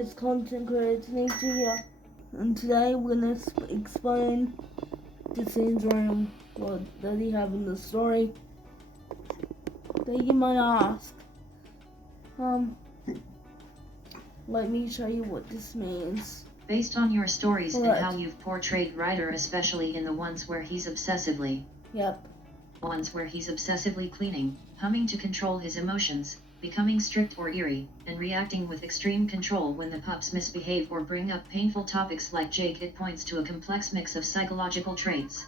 it's content creator Taneasha here, and today we're gonna explain the syndrome that he have in the story. That you might ask, let me show you what this means. Based on your stories and how you've portrayed Ryder, especially in the ones where he's obsessively cleaning, humming to control his emotions, becoming strict or eerie, and reacting with extreme control when the pups misbehave or bring up painful topics like Jake, it points to a complex mix of psychological traits.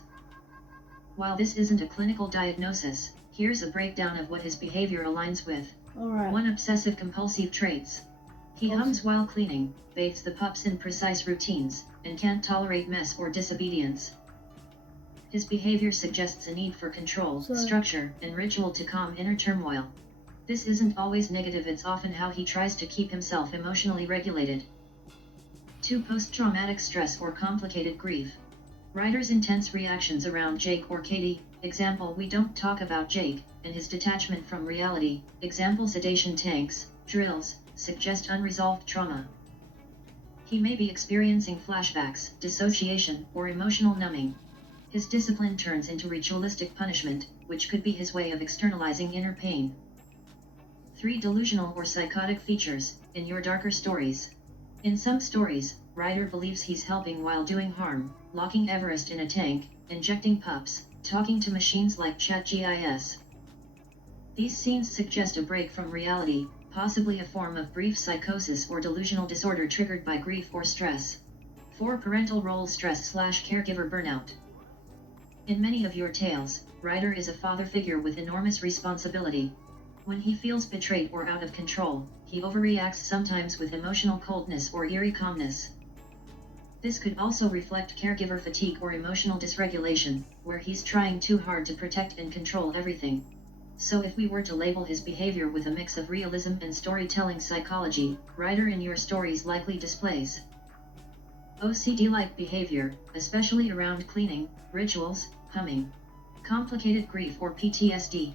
While this isn't a clinical diagnosis, here's a breakdown of what his behavior aligns with. Alright. 1. Obsessive-compulsive traits. He hums while cleaning, bathes the pups in precise routines, and can't tolerate mess or disobedience. His behavior suggests a need for control, structure, and ritual to calm inner turmoil. This isn't always negative, it's often how he tries to keep himself emotionally regulated. 2. Post-traumatic stress or complicated grief. Ryder's intense reactions around Jake or Katie, example, we don't talk about Jake, and his detachment from reality, example, sedation tanks, drills, suggest unresolved trauma. He may be experiencing flashbacks, dissociation, or emotional numbing. His discipline turns into ritualistic punishment, which could be his way of externalizing inner pain. 3. Delusional or psychotic features. In your darker stories. In some stories, Ryder believes he's helping while doing harm, locking Everest in a tank, injecting pups, talking to machines like ChatGPT. These scenes suggest a break from reality, possibly a form of brief psychosis or delusional disorder triggered by grief or stress. 4. Parental role stress/caregiver burnout. In many of your tales, Ryder is a father figure with enormous responsibility. When he feels betrayed or out of control, he overreacts, sometimes with emotional coldness or eerie calmness. This could also reflect caregiver fatigue or emotional dysregulation, where he's trying too hard to protect and control everything. So if we were to label his behavior with a mix of realism and storytelling psychology, Ryder in your stories likely displays OCD-like behavior, especially around cleaning, rituals, humming. Complicated grief or PTSD.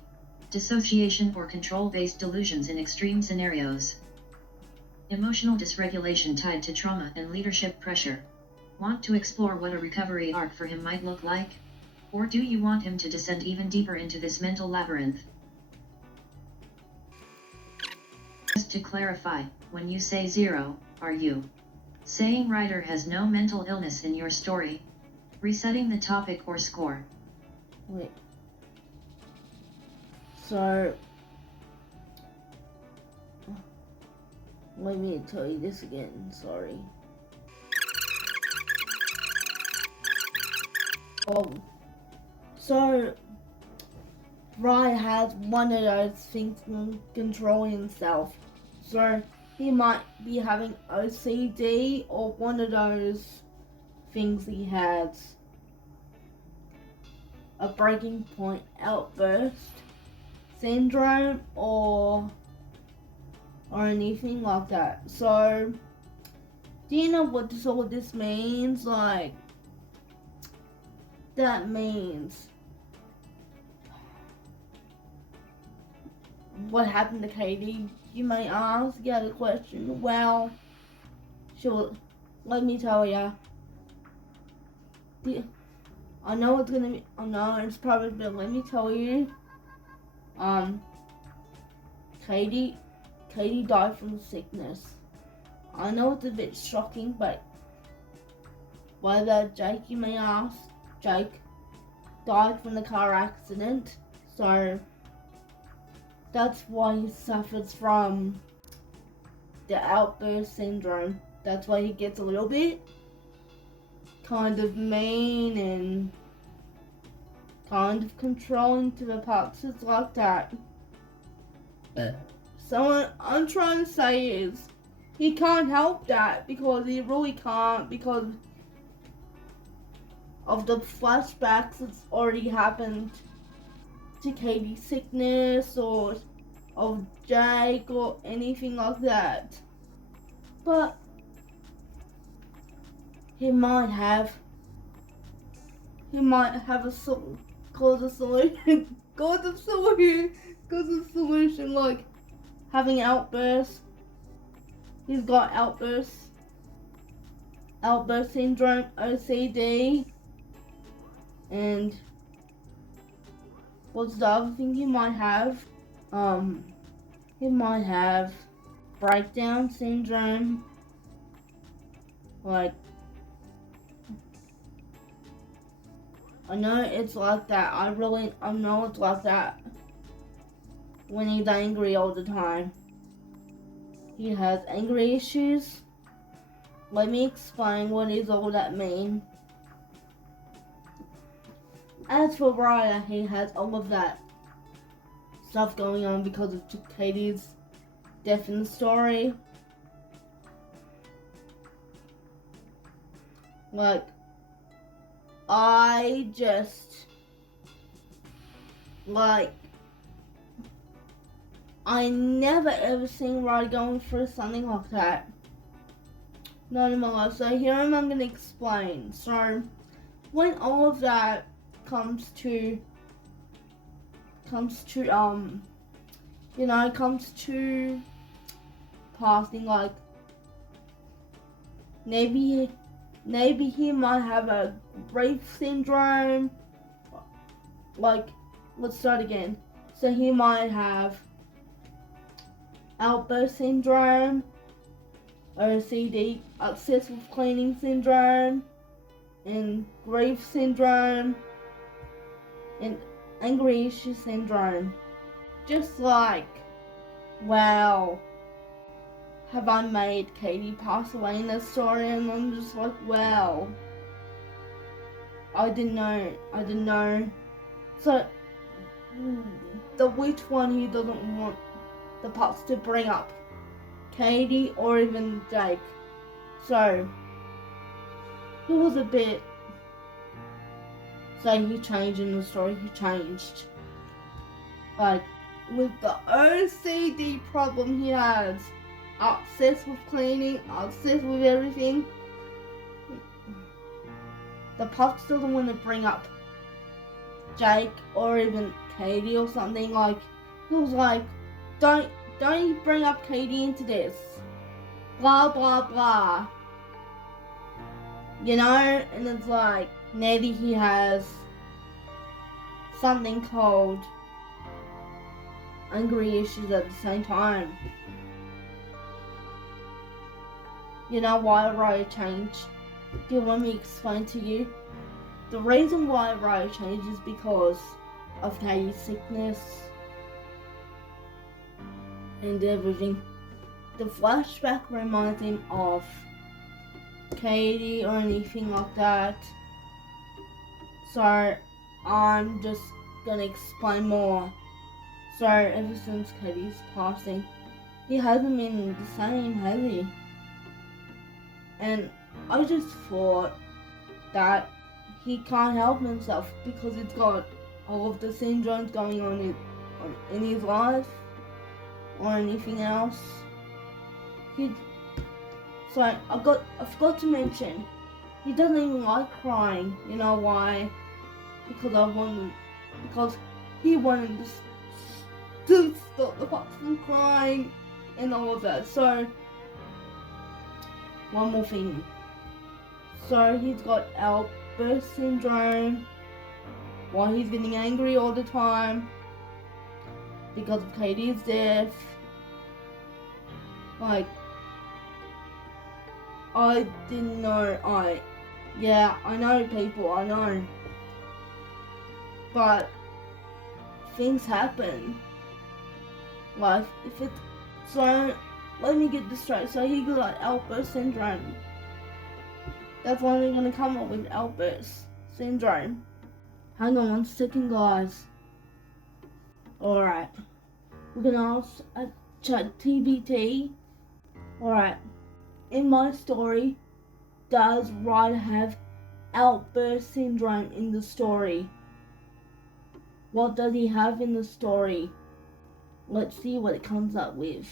Dissociation or control-based delusions in extreme scenarios. Emotional dysregulation tied to trauma and leadership pressure. Want to explore what a recovery arc for him might look like? Or do you want him to descend even deeper into this mental labyrinth? Just to clarify, when you say 0, are you saying Ryder has no mental illness in your story? Resetting the topic or score. Wait. So, let me tell you this again, sorry. So, Ryder has one of those things controlling himself. So, he might be having OCD or one of those things he has. A breaking point outburst syndrome or anything like that. So, do you know what all this means? Like, that means what happened to Katie? You may ask. You had a question. Well, sure. Let me tell ya. I know it's gonna be. I know it's probably, but let me tell you. Katie died from sickness. I know it's a bit shocking, but why about Jake, you may ask? Jake died from the car accident, so that's why he suffers from the outburst syndrome. That's why he gets a little bit kind of mean and kind of controlling to the pups. It's like that. So what I'm trying to say is he can't help that, because he really can't, because of the flashbacks that's already happened to Katie's sickness or of Jake or anything like that. But he might have a solution like having outbursts He's got outburst syndrome, OCD, and what's the other thing he might have? He might have breakdown syndrome. Like, I know it's like that. I know it's like that when he's angry all the time. He has angry issues. Let me explain what is all that mean. As for Ryder, he has all of that stuff going on because of Katie's death in the story. Like, I never ever seen Ryder going through something like that. Not in my life. So here I'm going to explain. So when all of that comes to passing, like maybe he might have a grief syndrome. Like, let's start again. So he might have outburst syndrome, OCD, obsessive cleaning syndrome, and grief syndrome, and angry issue syndrome. Just like, wow, have I made Katie pass away in this story? And I'm just like, wow, I didn't know. So, which one he doesn't want the pups to bring up? Katie or even Jake? So, he was a bit, so he changed in the story, he changed. Like, with the OCD problem he has, obsessed with cleaning, obsessed with everything, the pups doesn't want to bring up Jake or even Katie or something. Like, he was like, don't you bring up Katie into this, blah blah blah, you know. And it's like, maybe he has something called angry issues at the same time. You know why Ryo changed? Do you want me to explain to you? The reason why Ryo changed is because of Katie's sickness and everything. The flashback reminds him of Katie or anything like that. So I'm just gonna explain more. So ever since Katie's passing, he hasn't been the same, has he? And I just thought that he can't help himself because he's got all of the syndromes going on in his life or anything else. So I forgot to mention, he doesn't even like crying. You know why? Because he wanted to stop the pups from crying and all of that. So, one more thing. So he's got outburst syndrome while he's getting angry all the time because of Katie's death. Like, I didn't know. I know people, I know. But things happen. Like, so let me get this straight. So he got outburst syndrome. That's why they're gonna come up with outburst syndrome. Hang on 1 second, guys. Alright. We're gonna ask ChatGPT. Alright. In my story, does Ryder have outburst syndrome in the story? What does he have in the story? Let's see what it comes up with.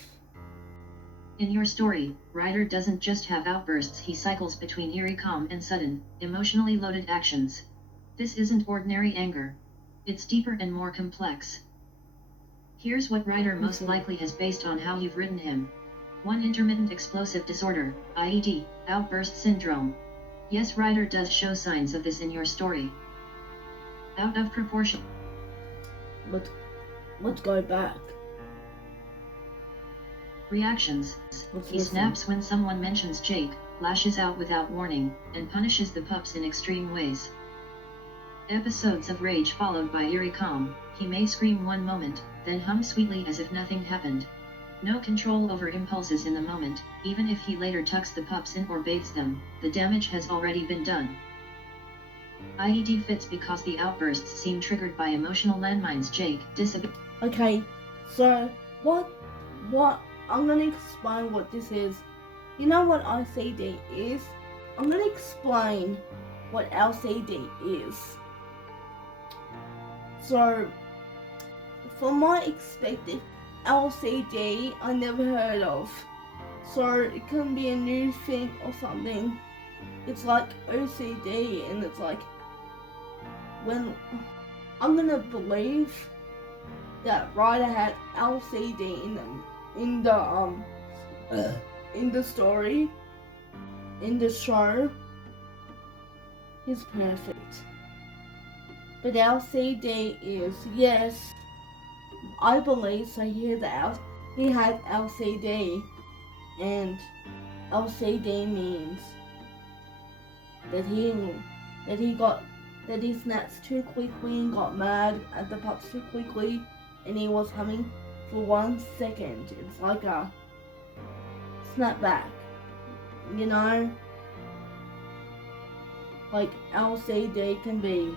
In your story, Ryder doesn't just have outbursts, he cycles between eerie calm and sudden, emotionally loaded actions. This isn't ordinary anger. It's deeper and more complex. Here's what Ryder most likely has based on how you've written him. 1. Intermittent explosive disorder, IED, outburst syndrome. Yes, Ryder does show signs of this in your story. Out of proportion. Let's go back. Reactions. He snaps when someone mentions Jake, lashes out without warning, and punishes the pups in extreme ways. Episodes of rage followed by eerie calm. He may scream one moment, then hum sweetly as if nothing happened. No control over impulses in the moment. Even if he later tucks the pups in or bathes them, the damage has already been done. IED fits because the outbursts seem triggered by emotional landmines. Jake, Okay, so what I'm gonna explain what this is. You know what LCD is? I'm gonna explain what LCD is. So, for my expected LCD, I never heard of. So it can be a new thing or something. It's like OCD, and it's like when I'm gonna believe that Ryder had LCD in the story, in the show. He's perfect. But LCD is, yes, I believe so. He had LCD, and LCD means that he snaps too quickly and got mad at the pups too quickly, and he was humming for 1 second. It's like a snapback, you know? Like LCD can be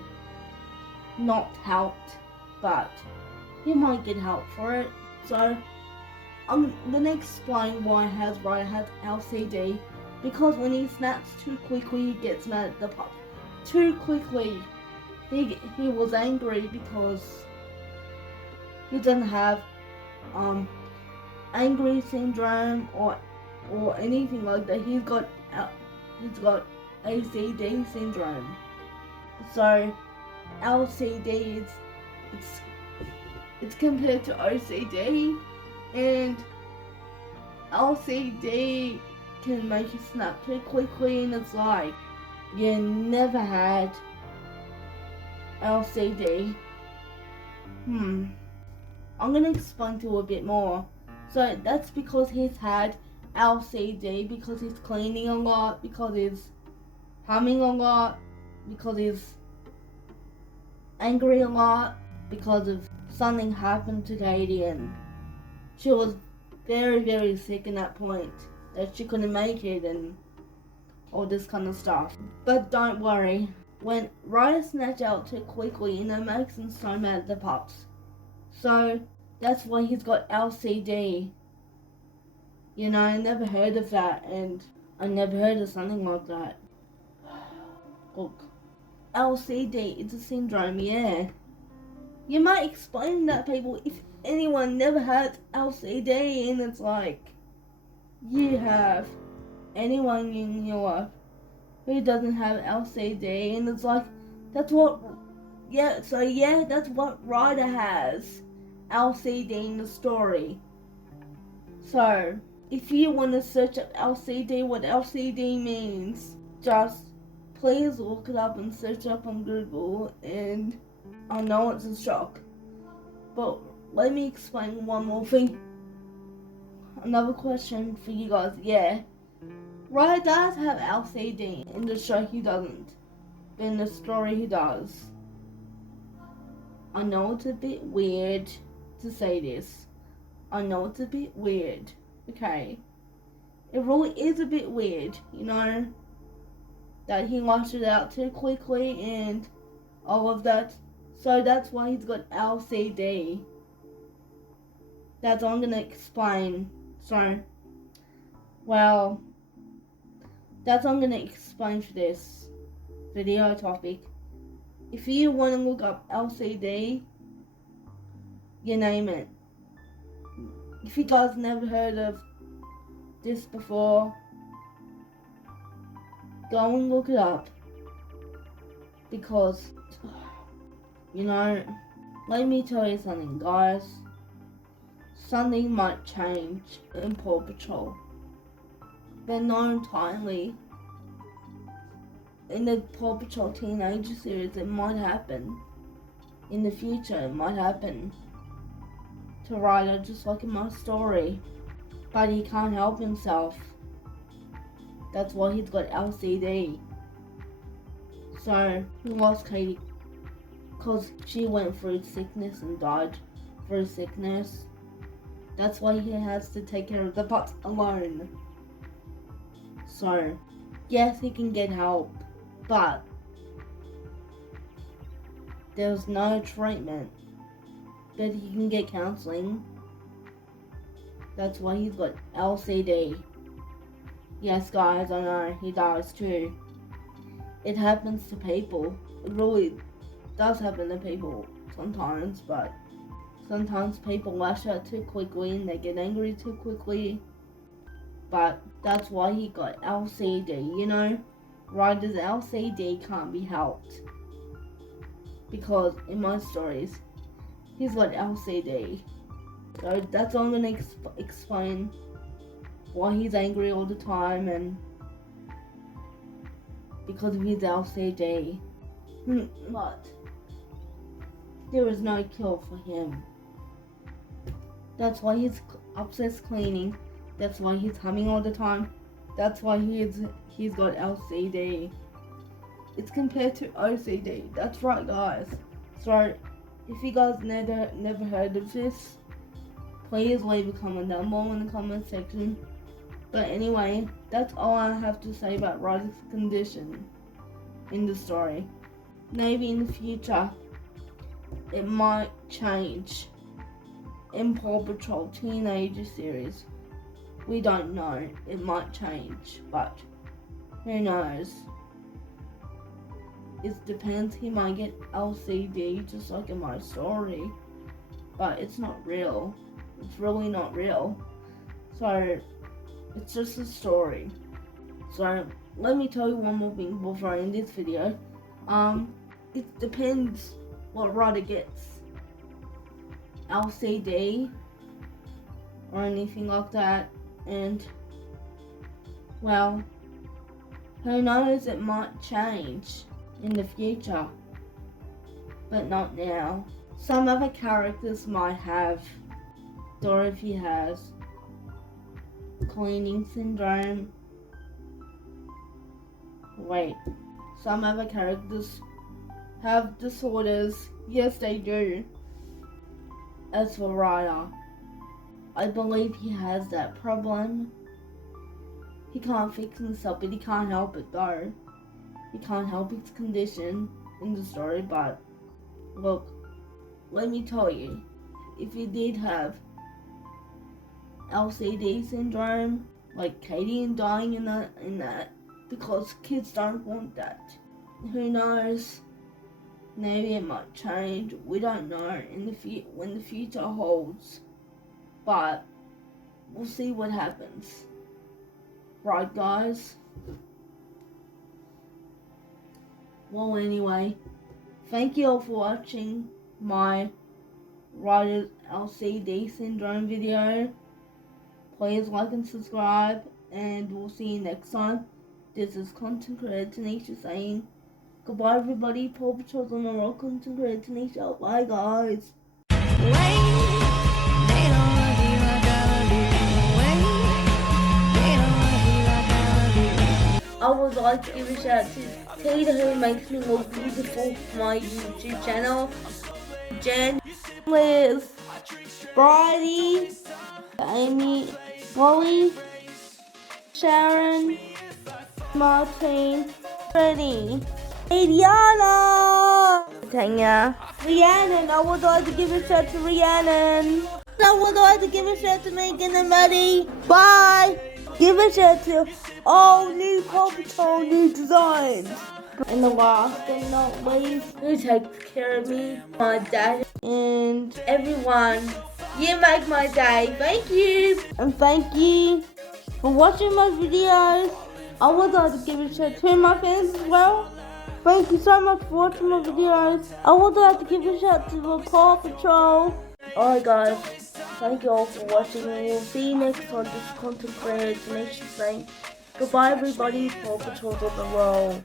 not helped, but you might get help for it. So I'm gonna explain why Ryder has LCD, because when he snaps too quickly, he gets mad at the pup too quickly. He was angry because he doesn't have angry syndrome or anything like that. He's got ACD syndrome. So LCD it's compared to OCD, and LCD can make you snap too quickly, and it's like you never had LCD. I'm gonna explain to you a bit more. So that's because he's had LCD, because he's cleaning a lot, because he's humming a lot, because he's angry a lot, because of something happened to Katie, and she was very, very sick in that point that she couldn't make it and all this kind of stuff. But don't worry, when Ryder snatched out too quickly, and it makes him so mad at the pups. So that's why he's got LCD. You know, I never heard of that, and I never heard of something like that. Look, LCD is a syndrome, yeah. You might explain that, people, if anyone never had LCD, and it's like, you have anyone in your life who doesn't have LCD, and it's like, that's what Ryder has, LCD in the story. So, if you want to search up LCD, what LCD means, just please look it up and search up on Google, and I know it's a shock, but let me explain one more thing. Another question for you guys, yeah. Ryder does have LCD, in the show he doesn't, but in the story he does. I know it's a bit weird to say this. I know it's a bit weird, okay? It really is a bit weird, you know? That he lashed out too quickly and all of that. So that's why he's got LCD. That's all I'm gonna explain. So, well, that's all I'm gonna explain for this video topic. If you want to look up LCD, you name it. If you guys never heard of this before, go and look it up. Because, you know, let me tell you something, guys. something might change in Paw Patrol, but not entirely. In the Paw Patrol Teenager series, it might happen. In the future, it might happen to Ryder, just like in my story. But he can't help himself. That's why he's got LCD. So, he lost Katie because she went through sickness and died through sickness. That's why he has to take care of the pups alone. So, yes, he can get help, but there's no treatment. But he can get counseling. That's why he's got LCD. Yes, guys, I know, he does too. It happens to people. It really does happen to people sometimes, but sometimes people lash out too quickly and they get angry too quickly. But that's why he got LCD, you know? Ryder's LCD can't be helped. Because in my stories, he's got LCD. So that's all I'm going to explain why he's angry all the time and because of his LCD. But there is no cure for him. That's why he's obsessed cleaning. That's why he's humming all the time. That's why he's got LCD. It's compared to OCD. That's right, guys. So if you guys never heard of this, please leave a comment down below in the comment section. But anyway, that's all I have to say about Ryders' condition in the story. Maybe in the future, it might change in Paw Patrol Teenager series. We don't know. It might change, but who knows? It depends. He might get LCD just like in my story, but it's not real. It's really not real. So it's just a story. So let me tell you one more thing before I end this video. It depends what Ryder gets. LCD or anything like that, and well, who knows, it might change in the future, but not now. Some other characters might have. Dorothy has cleaning syndrome. Wait, some other characters have disorders. Yes, they do. As for Ryder, I believe he has that problem. He can't fix himself, but he can't help it though. He can't help his condition in the story, but look, let me tell you, if he did have LCD syndrome, like Katie and dying in that, because kids don't want that. Who knows? Maybe it might change. We don't know when the future holds, but we'll see what happens. Right, guys? Well, anyway, thank you all for watching my Ryders LCD syndrome video. Please like and subscribe, and we'll see you next time. This is content creator Taneasha saying goodbye, everybody. Paw Patrol's on the rock. Content creator Taneasha. Bye, guys. I would like to give a shout out to Peter, who makes me look beautiful for my YouTube channel. Jen, Liz, Bridie, Amy, Molly, Sharon, Martin, Freddie, Diana, Tanya, Rhiannon. I would like to give a shout to Rhiannon. I would like to give a shout to Megan and Maddie. Bye. Give a shout to all new Paw Patrol new designs. And the last but not least, who takes care of me, my dad, and everyone. You make my day. Thank you. And thank you for watching my videos. I would like to give a shout to my fans as well. Thank you so much for watching my videos. I would like to give a shout to the Paw Patrol. Alright, guys. Thank you all for watching, and we'll see you next time. This content creator Taneasha saying goodbye everybody, Paw Patrol's on the roll.